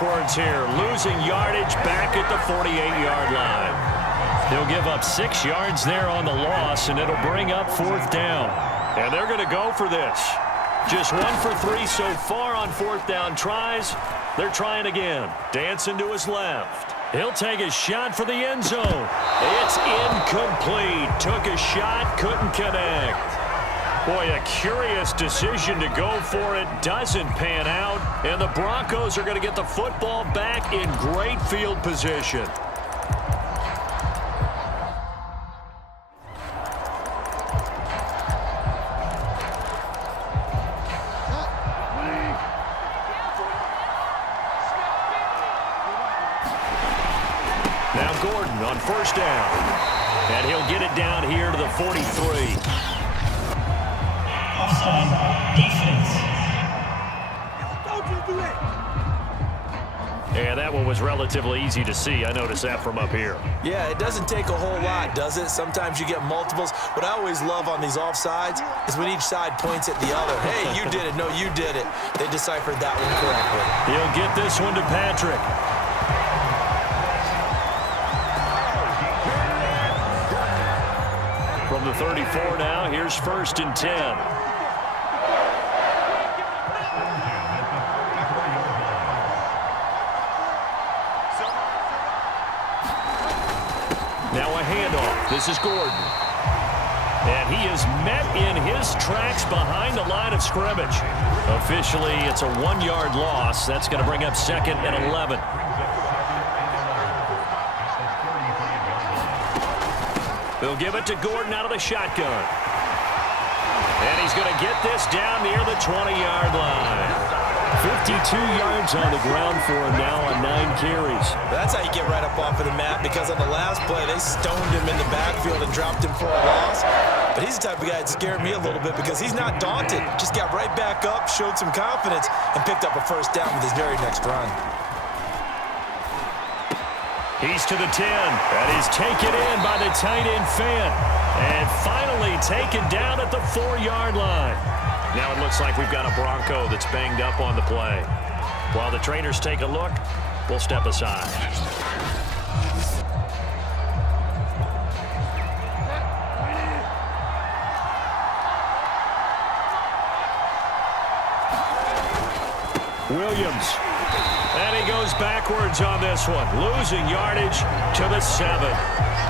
backwards here, losing yardage back at the 48-yard line. He'll give up 6 yards there on the loss, and it'll bring up 4th down. And they're going to go for this. Just 1 for 3 so far on 4th down tries. They're trying again. Dancing to his left. He'll take a shot for the end zone. It's incomplete. Took a shot, couldn't connect. Boy, a curious decision to go for it. Doesn't pan out. And the Broncos are going to get the football back in great field position. Now Gordon on 1st down. And he'll get it down here to the 43. Offside defense. And that one was relatively easy to see. I noticed that from up here. Yeah, it doesn't take a whole lot, does it? Sometimes you get multiples. What I always love on these offsides is when each side points at the other. Hey, you did it. No, you did it. They deciphered that one correctly. He'll get this one to Patrick. From the 34 now, here's 1st and 10. Now a handoff. This is Gordon. And he is met in his tracks behind the line of scrimmage. Officially, it's a 1-yard loss. That's going to bring up 2nd and 11. They'll give it to Gordon out of the shotgun. And he's going to get this down near the 20-yard line. 52 yards on the ground for him now on 9 carries. That's how you get right up off of the mat, because on the last play, they stoned him in the backfield and dropped him for a loss. But he's the type of guy that scared me a little bit because he's not daunted. Just got right back up, showed some confidence, and picked up a 1st down with his very next run. He's to the 10, and he's taken in by the tight end Fant. And finally taken down at the 4-yard line. Now it looks like we've got a Bronco that's banged up on the play. While the trainers take a look, we'll step aside. Williams. And he goes backwards on this one, losing yardage to the 7.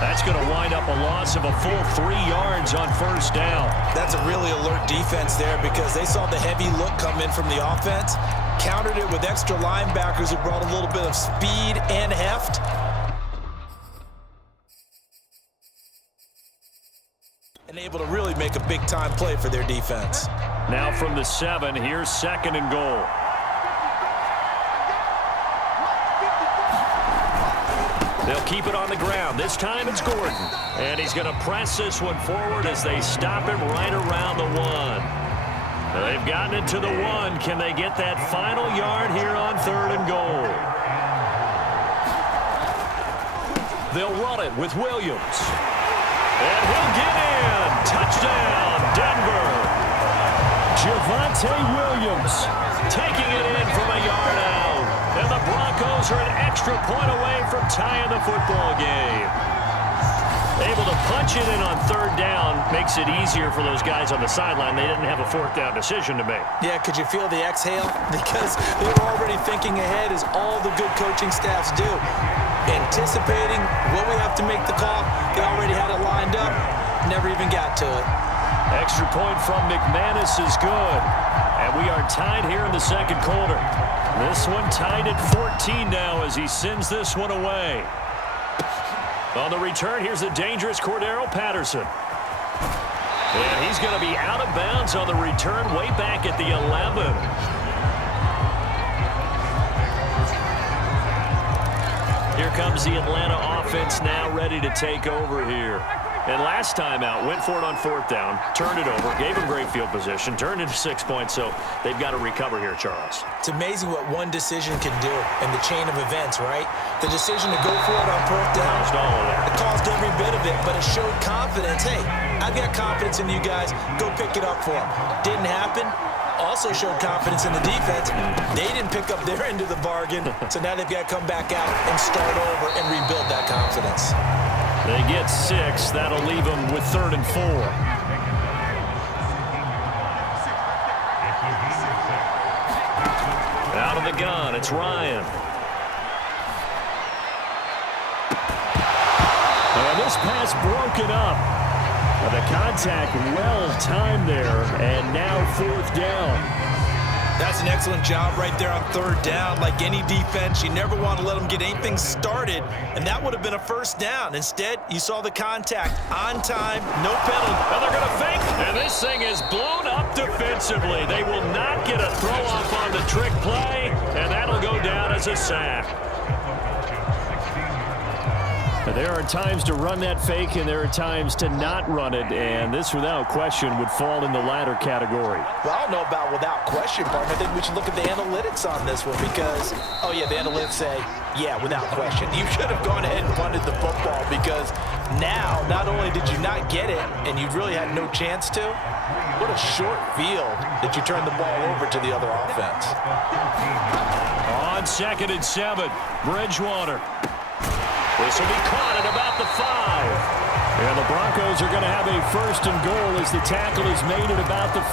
That's going to wind up a loss of a full 3 yards on 1st down. That's a really alert defense there because they saw the heavy look come in from the offense, countered it with extra linebackers who brought a little bit of speed and heft. And able to really make a big-time play for their defense. Now from the 7, here's 2nd and goal. They'll keep it on the ground. This time it's Gordon. And he's going to press this one forward as they stop him right around the 1. They've gotten it to the 1. Can they get that final yard here on 3rd and goal? They'll run it with Williams. And he'll get in. Touchdown, Denver. Javonte Williams taking it in from a yard out. And the Broncos are an extra point away from tying the football game. Able to punch it in on 3rd down makes it easier for those guys on the sideline. They didn't have a 4th down decision to make. Yeah, could you feel the exhale? Because they were already thinking ahead, as all the good coaching staffs do. Anticipating what we have to make the call. They already had it lined up. Never even got to it. Extra point from McManus is good. And we are tied here in the 2nd quarter. This one tied at 14 now as he sends this one away. On the return, here's the dangerous Cordero Patterson. And he's going to be out of bounds on the return way back at the 11. Here comes the Atlanta offense now ready to take over here. And last time out, went for it on 4th down, turned it over, gave him great field position, turned into 6 points, so they've got to recover here, Charles. It's amazing what one decision can do in the chain of events, right? The decision to go for it on 4th down, Caused all of that. it caused every bit of it, but it showed confidence. Hey, I've got confidence in you guys. Go pick it up for them. Didn't happen. also showed confidence in the defense. They didn't pick up their end of the bargain, so now they've got to come back out and start over and rebuild that confidence. They get 6. That'll leave them with 3rd and 4. Out of the gun, it's Ryan. And this pass broken up. The contact well-timed there, and now 4th down. That's an excellent job right there on 3rd down. Like any defense, you never want to let them get anything started, and that would have been a 1st down. Instead, you saw the contact on time, no penalty. And they're going to fake, and this thing is blown up defensively. They will not get a throw-off on the trick play, and that'll go down as a sack. There are times to run that fake, and there are times to not run it, and this, without question, would fall in the latter category. Well, I don't know about without question, partner. I think we should look at the analytics on this one because, oh, yeah, the analytics say, yeah, without question. You should have gone ahead and punted the football because now, not only did you not get it, and you really had no chance to, what a short field that you turned the ball over to the other offense. On 2nd and 7, Bridgewater. This will be caught at about the 5. And the Broncos are going to have a 1st and goal as the tackle is made at about the 5.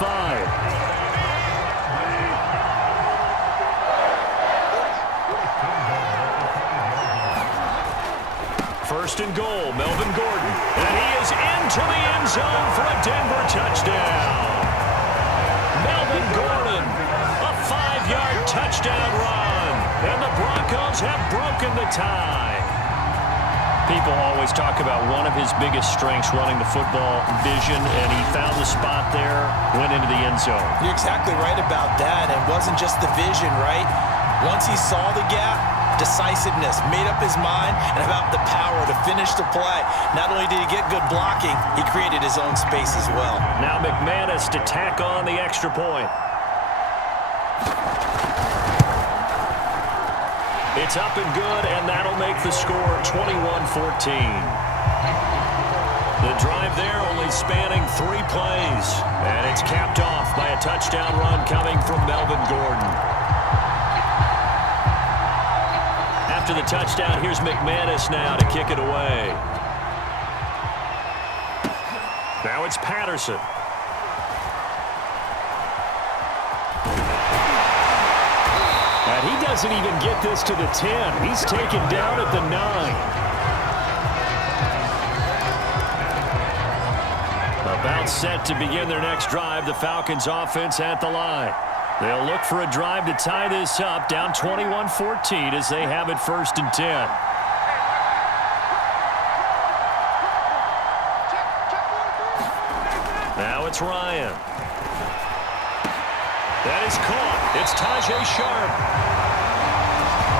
1st and goal, Melvin Gordon. And he is into the end zone for a Denver touchdown. Melvin Gordon, a 5-yard touchdown run. And the Broncos have broken the tie. People always talk about one of his biggest strengths running the football, vision, and he found the spot there, went into the end zone. You're exactly right about that. It wasn't just the vision, right? Once he saw the gap, decisiveness, made up his mind, and about the power to finish the play. Not only did he get good blocking, he created his own space as well. Now McManus to tack on the extra point. It's up and good, and that'll make the score 21-14. The drive there only spanning 3 plays, and it's capped off by a touchdown run coming from Melvin Gordon. After the touchdown, here's McManus now to kick it away. Now it's Patterson. And he doesn't even get this to the 10. He's taken down at the 9. About set to begin their next drive, the Falcons offense at the line. They'll look for a drive to tie this up, down 21-14 as they have it 1st and 10. Now it's Ryan. That is caught. It's Tajay Sharp.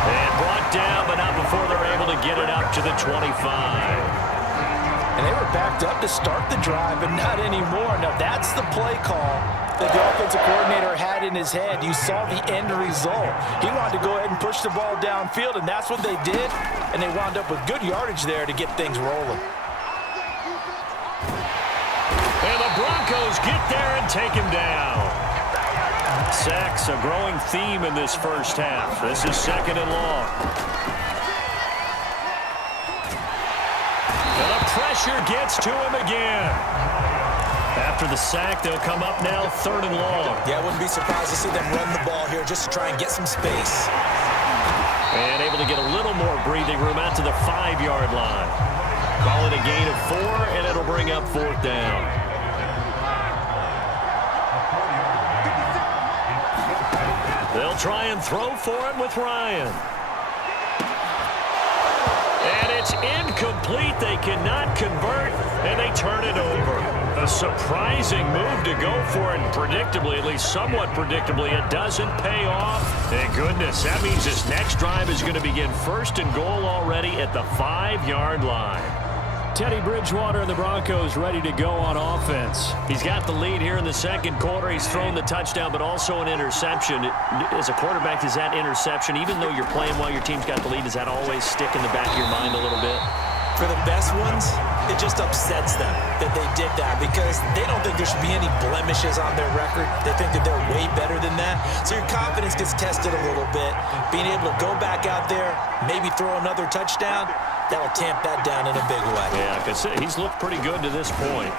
And brought down, but not before they're able to get it up to the 25. And they were backed up to start the drive, but not anymore. Now, that's the play call that the offensive coordinator had in his head. You saw the end result. He wanted to go ahead and push the ball downfield, and that's what they did. And they wound up with good yardage there to get things rolling. And the Broncos get there and take him down. Sacks, a growing theme in this first half. This is 2nd and long. And the pressure gets to him again. After the sack, they'll come up now 3rd and long. Yeah, I wouldn't be surprised to see them run the ball here just to try and get some space. And able to get a little more breathing room out to the 5-yard line. Call it a gain of 4, and it'll bring up 4th down. They'll try and throw for it with Ryan. And it's incomplete. They cannot convert, and they turn it over. A surprising move to go for it, and predictably, at least somewhat predictably, it doesn't pay off. Thank goodness. That means this next drive is going to begin 1st and goal already at the 5-yard line. Teddy Bridgewater and the Broncos ready to go on offense. He's got the lead here in the 2nd quarter. He's thrown the touchdown, but also an interception. As a quarterback, is that interception, even though you're playing while your team's got the lead, does that always stick in the back of your mind a little bit? For the best ones, it just upsets them that they did that because they don't think there should be any blemishes on their record. They think that they're way better than that. So your confidence gets tested a little bit. Being able to go back out there, maybe throw another touchdown, that'll tamp that down in a big way. Yeah, because he's looked pretty good to this point.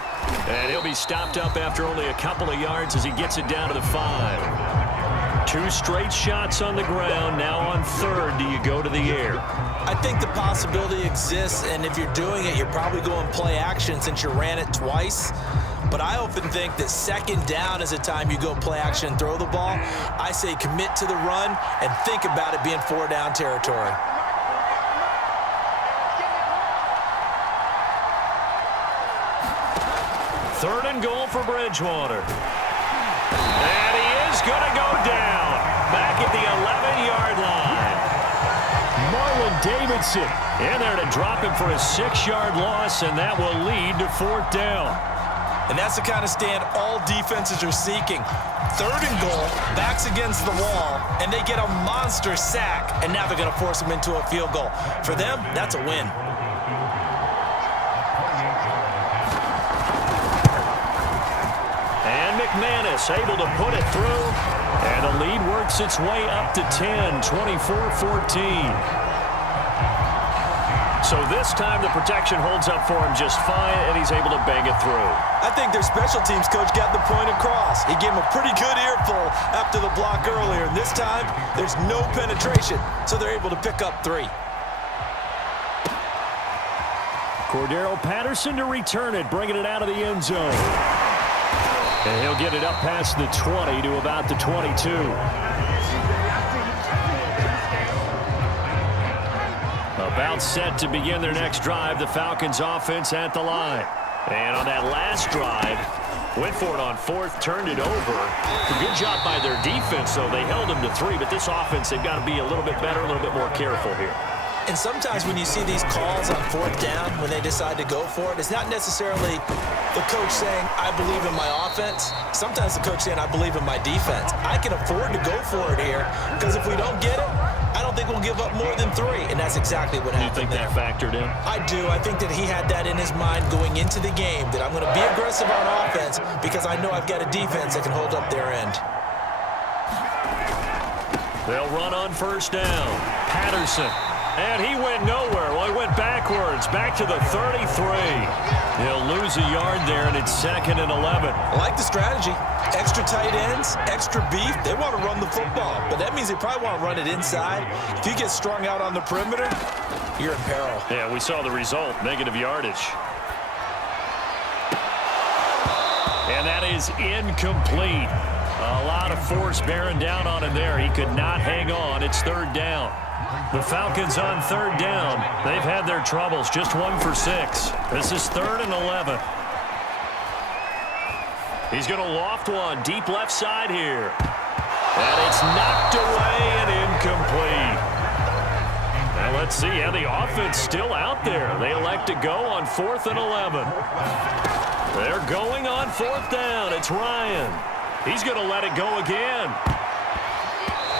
And he'll be stopped up after only a couple of yards as he gets it down to the 5. 2 straight shots on the ground. Now on third, do you go to the air? I think the possibility exists, and if you're doing it, you're probably going play action since you ran it twice. But I often think that second down is a time you go play action and throw the ball. I say commit to the run and think about it being 4-down territory. Third and goal for Bridgewater. And he is going to go down. Back at the 11-yard line. Marlon Davidson in there to drop him for a 6-yard loss, and that will lead to 4th down. And that's the kind of stand all defenses are seeking. Third and goal, backs against the wall, and they get a monster sack, and now they're going to force them into a field goal. For them, that's a win. McManus able to put it through, and the lead works its way up to 10, 24-14. So this time the protection holds up for him just fine, and he's able to bang it through. I think their special teams coach got the point across. He gave him a pretty good earful after the block earlier, and this time there's no penetration, so they're able to pick up 3. Cordero Patterson to return it, bringing it out of the end zone. And he'll get it up past the 20 to about the 22. About set to begin their next drive, the Falcons offense at the line. And on that last drive, went for it on 4th, turned it over. A good job by their defense, though. They held them to 3, but this offense, they've got to be a little bit better, a little bit more careful here. And sometimes when you see these calls on 4th down, when they decide to go for it, it's not necessarily the coach saying, I believe in my offense. Sometimes the coach saying, I believe in my defense. I can afford to go for it here because if we don't get it, I don't think we'll give up more than 3. And that's exactly what happened. You think that factored in? I do. I think that he had that in his mind going into the game, that I'm going to be aggressive on offense because I know I've got a defense that can hold up their end. They'll run on 1st down. Patterson. And he went nowhere. Well, he went backwards, back to the 33. He'll lose a yard there, and it's 2nd and 11. I like the strategy. Extra tight ends, extra beef. They want to run the football, but that means they probably want to run it inside. If you get strung out on the perimeter, you're in peril. Yeah, we saw the result, negative yardage. And that is incomplete. A lot of force bearing down on him there. He could not hang on. It's 3rd down. The Falcons on 3rd down. They've had their troubles, just 1 for 6. This is 3rd and 11. He's going to loft one deep left side here. And it's knocked away and incomplete. Now let's see how the offense still out there. They elect to go on 4th and 11. They're going on 4th down. It's Ryan. He's going to let it go again.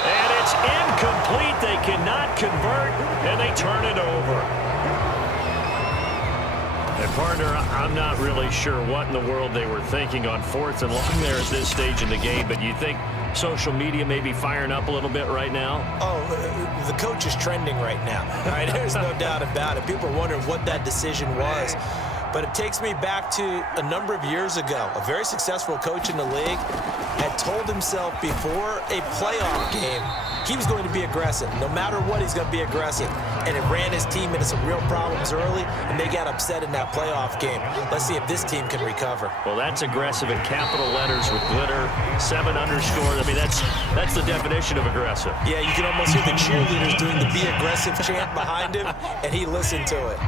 And it's incomplete. They cannot convert, and they turn it over. And, partner, I'm not really sure what in the world they were thinking on 4th and long there at this stage in the game, but you think social media may be firing up a little bit right now? Oh, the coach is trending right now. All right, there's no doubt about it. People are wondering what that decision was. But it takes me back to a number of years ago. A very successful coach in the league had told himself before a playoff game he was going to be aggressive. No matter what, he's going to be aggressive. And it ran his team into some real problems early, and they got upset in that playoff game. Let's see if this team can recover. Well, that's aggressive in capital letters with glitter, 7 underscore. I mean, that's the definition of aggressive. Yeah, you can almost hear the cheerleaders doing the be aggressive chant behind him, and he listened to it.